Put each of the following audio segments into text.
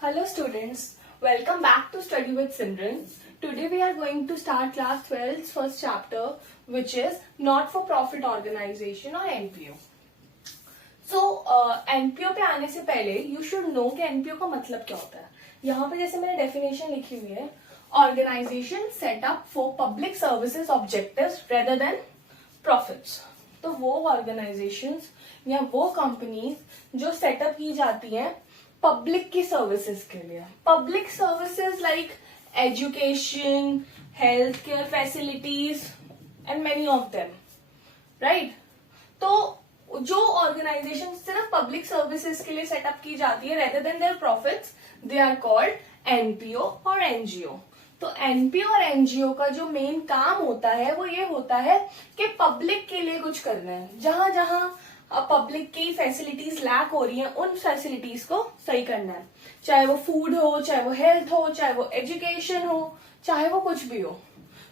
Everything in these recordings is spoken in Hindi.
Hello students, welcome back to Study with Simran. Today we are going to start class 12's first chapter, which is Not for Profit Organization or NPO. So NPO पे आने से पहले you should know कि NPO का मतलब क्या होता है. यहाँ पे जैसे मैंने definition लिखी हुई है, Organization set up for public services objectives rather than profits. तो वो organizations या वो companies जो सेटअप की जाती हैं पब्लिक की सर्विसेज के लिए. Public services like education, health care facilities and many of them, right. तो जो ऑर्गेनाइजेशन सिर्फ पब्लिक सर्विसेज के लिए सेटअप की जाती है rather than their profits, they are called NPO और एनजीओ. तो एनपीओ और एनजीओ का जो मेन काम होता है वो ये होता है कि पब्लिक के लिए कुछ करना है. जहां जहां पब्लिक की फैसिलिटीज लैक हो रही हैं उन फैसिलिटीज को सही करना है. चाहे वो फूड हो, चाहे वो हेल्थ हो, चाहे वो एजुकेशन हो, चाहे वो कुछ भी हो.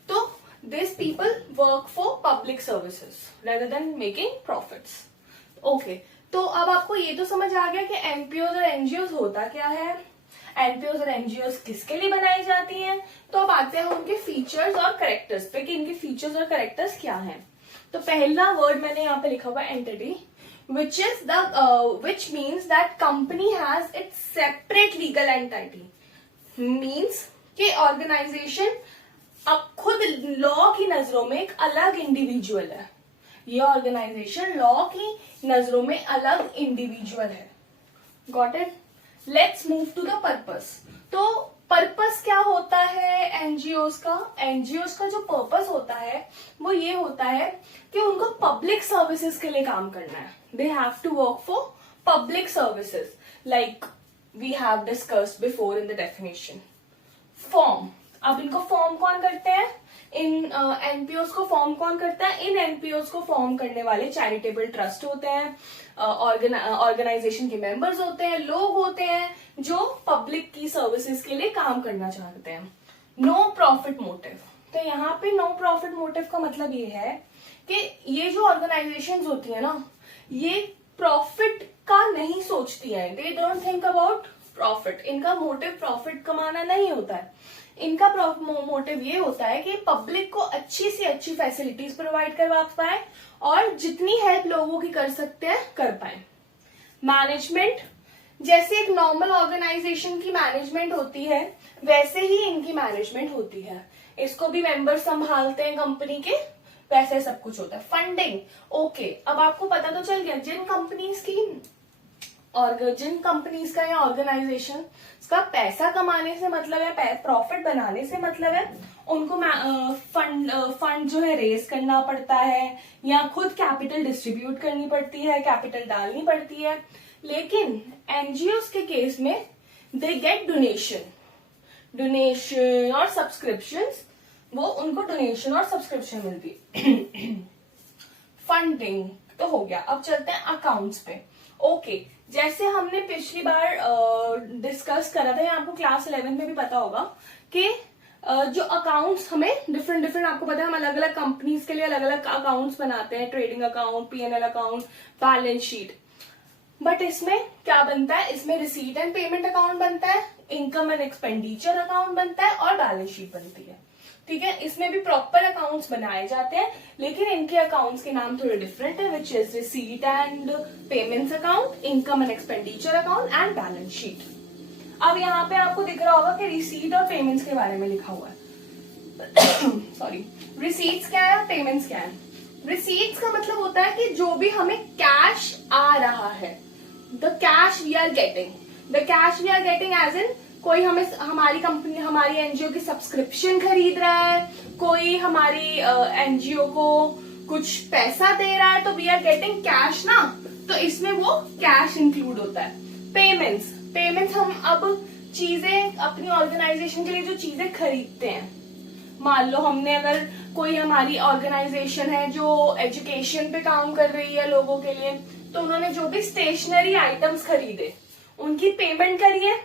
तो this people work for public services rather than making profits. Okay, तो अब आपको ये तो समझ आ गया कि एनपीओज और एनजीओज होता क्या है, एनपीओज और एनजीओज किसके लिए बनाई जाती हैं. तो अब आते हैं उनके फीचर्स और कैरेक्टर्स पे कि इनके फीचर्स और कैरेक्टर्स क्या हैं. तो पहला वर्ड मैंने यहाँ पे लिखा हुआ है entity, which means that company has its separate legal entity. Means कि ऑर्गेनाइजेशन अब खुद लॉ की नजरों में एक अलग इंडिविजुअल है. ये ऑर्गेनाइजेशन लॉ की नजरों में अलग इंडिविजुअल है. Got it. Let's move to the purpose. तो पर्पस क्या होता है एनजीओज का. एनजीओज का जो पर्पस होता है वो ये होता है कि उनको पब्लिक सर्विसेज के लिए काम करना है. They have to work for public services like we have discussed before in the definition. Form. अब इनको फॉर्म कौन करते हैं, इन एनपीओज को फॉर्म कौन करता है. इन एनपीओज को फॉर्म करने वाले चैरिटेबल ट्रस्ट होते हैं, ऑर्गेनाइजेशन के मेंबर्स होते हैं, लोग होते हैं जो पब्लिक की सर्विसेज के लिए काम करना चाहते हैं. No profit motive. तो यहाँ पे नो प्रॉफिट मोटिव का मतलब ये है कि ये जो ऑर्गेनाइजेशंस होती है ना, ये प्रॉफिट का नहीं सोचती है. They don't think about profit. इनका मोटिव प्रॉफिट कमाना नहीं होता है. इनका मोटिव ये होता है कि पब्लिक को अच्छी से अच्छी फैसिलिटीज प्रोवाइड करवा पाए और जितनी हेल्प लोगों की कर सकते हैं कर पाए. मैनेजमेंट. जैसे एक नॉर्मल ऑर्गेनाइजेशन की मैनेजमेंट होती है वैसे ही इनकी मैनेजमेंट होती है. इसको भी मेंबर संभालते हैं कंपनी के, वैसे सब कुछ होता है. फंडिंग. ओके, अब आपको पता तो चल गया जिन कंपनीज का या ऑर्गेनाइजेशन का पैसा कमाने से मतलब है, प्रॉफिट बनाने से मतलब है, उनको फंड जो है रेज करना पड़ता है या खुद कैपिटल डिस्ट्रीब्यूट करनी पड़ती है, कैपिटल डालनी पड़ती है. लेकिन एनजीओज के केस में दे गेट डोनेशन और सब्सक्रिप्शन. वो उनको डोनेशन और सब्सक्रिप्शन मिलती है. फंडिंग तो हो गया. अब चलते हैं अकाउंट्स पे. ओके, जैसे हमने पिछली बार डिस्कस करा था, आपको क्लास 11 में भी पता होगा कि जो अकाउंट्स हमें डिफरेंट आपको पता है, हम अलग अलग कंपनीज के लिए अलग अलग अकाउंट्स बनाते हैं. Trading account, PNL account, balance sheet. But इसमें क्या बनता है, इसमें रिसीट एंड पेमेंट अकाउंट बनता है, इनकम एंड एक्सपेंडिचर अकाउंट बनता है और बैलेंस शीट बनती है. ठीक है, इसमें भी प्रॉपर अकाउंट्स बनाए जाते हैं, लेकिन इनके अकाउंट्स के नाम थोड़े डिफरेंट है, which is receipt and payments account, income and expenditure account and balance sheet. अब यहाँ पे आपको दिख रहा होगा कि रिसीट और पेमेंट्स के बारे में लिखा हुआ है. सॉरी, रिसीट्स क्या है और पेमेंट्स क्या है. रिसीट्स का मतलब होता है कि जो भी हमें कैश आ रहा है, the cash we are getting as in कोई हमें हमारी कंपनी, हमारी एनजीओ की सब्सक्रिप्शन खरीद रहा है, कोई हमारी एनजीओ को कुछ पैसा दे रहा है, तो वी आर गेटिंग कैश ना. तो इसमें वो कैश इंक्लूड होता है. पेमेंट्स हम अब चीजें अपनी ऑर्गेनाइजेशन के लिए जो चीजें खरीदते हैं, मान लो हमने अगर कोई हमारी ऑर्गेनाइजेशन है जो एजुकेशन पे काम कर रही है लोगों के लिए, तो उन्होंने जो भी स्टेशनरी आइटम्स खरीदे उनकी पेमेंट करी है,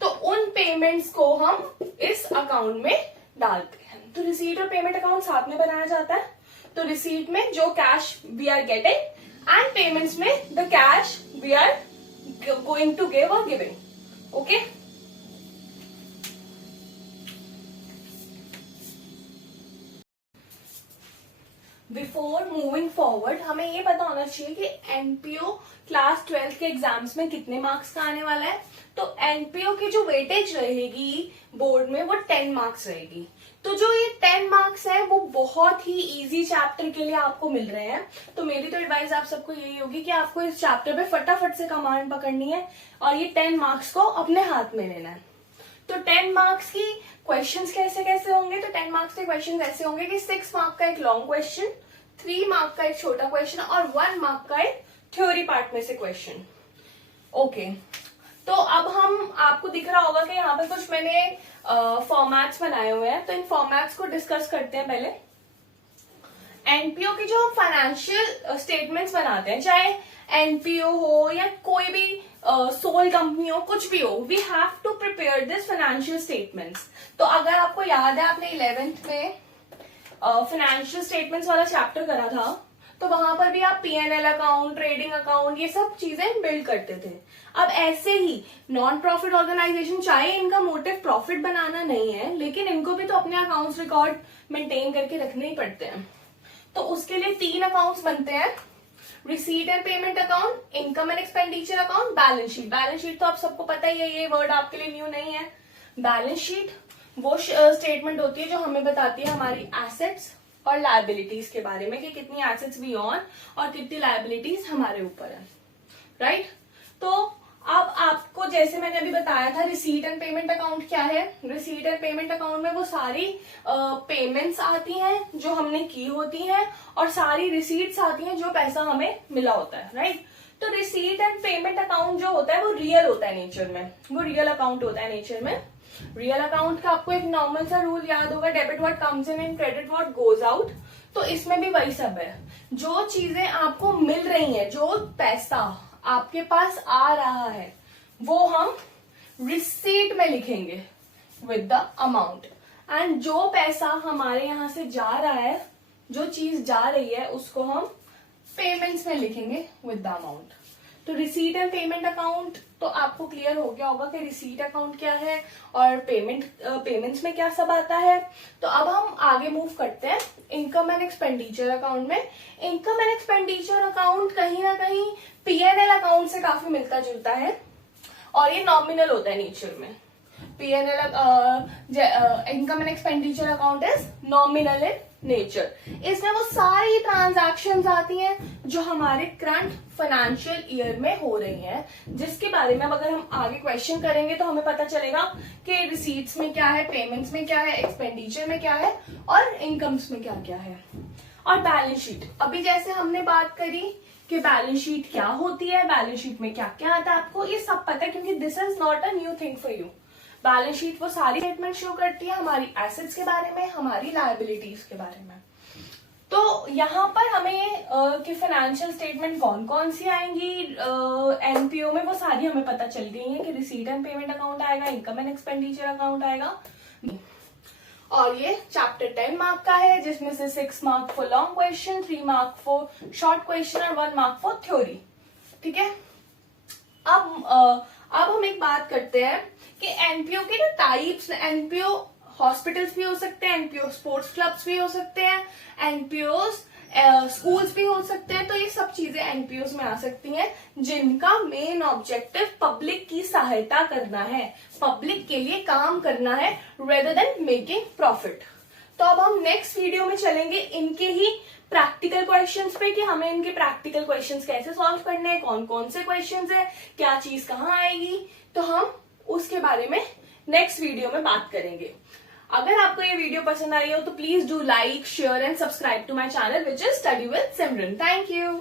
तो उन पेमेंट्स को हम इस अकाउंट में डालते हैं. तो रिसीट और पेमेंट अकाउंट साथ में बनाया जाता है. तो रिसीट में जो cash we are getting and payments में the cash we are going to give or giving. Okay, before moving forward हमें ये पता होना चाहिए कि एनपीओ क्लास 12 के एग्जाम्स में कितने मार्क्स का आने वाला है। तो एनपीओ की जो वेटेज रहेगी बोर्ड में वो 10 मार्क्स रहेगी। तो जो ये 10 मार्क्स है वो बहुत ही इजी चैप्टर के लिए आपको मिल रहे हैं। तो मेरी तो एडवाइस आप सबको यही होगी कि आपको इस चैप्टर पे फटाफट से कमांड पकड़नी है और ये 10 मार्क्स को अपने हाथ में लेना है। तो 10 मार्क्स की क्वेश्चंस कैसे कैसे होंगे, तो 10 मार्क्स के क्वेश्चंस ऐसे होंगे कि 6 मार्क का एक लॉन्ग क्वेश्चन, 3 मार्क का एक छोटा क्वेश्चन और 1 मार्क का एक थ्योरी पार्ट में से क्वेश्चन। ओके, तो अब हम आपको दिख रहा होगा कि यहाँ पे कुछ मैंने फॉर्मेट्स बनाए हुए हैं। तो इन फॉर्मेट्स को डिस्कस करते हैं। पहले एनपीओ की जो हम फाइनेंशियल स्टेटमेंट्स बनाते हैं, चाहे एनपीओ हो या कोई भी सोल कंपनी हो, कुछ भी हो, we have to prepare this financial statements. तो अगर आपको याद है आपने 11th में फाइनेंशियल स्टेटमेंट्स वाला चैप्टर करा था, तो वहां पर भी आप पीएनएल अकाउंट, ट्रेडिंग अकाउंट, ये सब चीजें बिल्ड करते थे। अब ऐसे ही नॉन प्रॉफिट ऑर्गेनाइजेशन, चाहे इनका मोटिव प्रॉफिट बनाना नहीं है, लेकिन इनको भी तो अपने अकाउंट्स रिकॉर्ड मेंटेन करके रखने ही पड़ते हैं। तो उसके लिए 3 अकाउंट्स बनते हैं, receipt and payment account, income and expenditure account, balance sheet. Balance sheet तो आप सबको पता ही है, ये वर्ड आपके लिए न्यू नहीं है। बैलेंस शीट वो स्टेटमेंट होती है जो हमें बताती है हमारी एसेट्स और लायबिलिटीज के बारे में, कि कितनी एसेट्स वी ऑन और कितनी लायबिलिटीज हमारे ऊपर है, राइट। तो अब आपको जैसे मैंने अभी बताया था, रिसीट एंड पेमेंट अकाउंट क्या है। रिसीट एंड पेमेंट अकाउंट में वो सारी पेमेंट्स आती हैं जो हमने की होती हैं और सारी रिसीट्स आती हैं जो पैसा हमें मिला होता है, राइट। तो रिसीट एंड पेमेंट अकाउंट जो होता है वो रियल होता है नेचर में, वो रियल अकाउंट होता है नेचर में। रियल अकाउंट का आपको एक नॉर्मल सा रूल याद होगा, debit what comes in and credit what goes out. तो इसमें भी वही सब है, जो चीजें आपको मिल रही हैं, जो पैसा आपके पास आ रहा है, वो हम रिसीट में लिखेंगे विद द अमाउंट, एंड जो पैसा हमारे यहां से जा रहा है, जो चीज जा रही है, उसको हम पेमेंट्स में लिखेंगे विद द अमाउंट। तो रिसीट एंड पेमेंट अकाउंट तो आपको क्लियर हो गया होगा कि रिसीट अकाउंट क्या है और पेमेंट्स में क्या सब आता है। तो अब हम आगे मूव करते हैं इनकम एंड एक्सपेंडिचर अकाउंट में। इनकम एंड एक्सपेंडिचर अकाउंट कहीं ना कहीं पीएनएल अकाउंट से काफी मिलता जुलता है और ये नॉमिनल होता है नेचर में। PNL income and expenditure account is nominal in nature. इसमें वो सारी ट्रांजैक्शंस आती हैं जो हमारे करंट फाइनेंशियल ईयर में हो रही हैं, जिसके बारे में अब अगर हम आगे क्वेश्चन करेंगे तो हमें पता चलेगा कि रिसीट्स में क्या है, पेमेंट्स में क्या है, एक्सपेंडिचर में क्या है और इनकम्स में क्या क्या है। और बैलेंस शीट, अभी जैसे हमने बात करी कि बैलेंस शीट क्या होती है, बैलेंस शीट में क्या क्या आता है, आपको ये सब पता है क्योंकि this is not a new thing for you. Balance sheet वो सारी स्टेटमेंट शो करती है हमारी एसेट्स के बारे में, हमारी लायबिलिटीज के बारे में। तो यहाँ पर हमें कि फाइनेंशियल स्टेटमेंट कौन कौन सी आएंगी एनपीओ में, वो सारी हमें पता चल गई है कि रिसीट एंड पेमेंट अकाउंट आएगा, इनकम एंड एक्सपेंडिचर अकाउंट आएगा। और ये चैप्टर 10 मार्क का है, जिसमें से 6 mark for long question, 3 mark for short question और 1 मार्क फॉर थ्योरी। ठीक है, अब हम एक बात करते हैं कि एनपीओ के ना टाइप्स, एनपीओ हॉस्पिटल्स भी हो सकते हैं, एनपीओ स्पोर्ट्स क्लब्स भी हो सकते हैं, एनपीओ स्कूल्स भी हो सकते हैं। तो ये सब चीजें एनपीओ में आ सकती हैं जिनका मेन ऑब्जेक्टिव पब्लिक की सहायता करना है, पब्लिक के लिए काम करना है रेदर देन मेकिंग प्रॉफिट। तो अब हम नेक्स्ट वीडियो में चलेंगे इनके ही प्रैक्टिकल क्वेश्चंस पे कि हमें इनके प्रैक्टिकल क्वेश्चंस कैसे सॉल्व करने हैं, कौन कौन से क्वेश्चंस है, क्या चीज कहाँ आएगी। तो हम उसके बारे में नेक्स्ट वीडियो में बात करेंगे। अगर आपको ये वीडियो पसंद आई हो तो please do like, share and subscribe to my channel which is study with Simran. Thank you.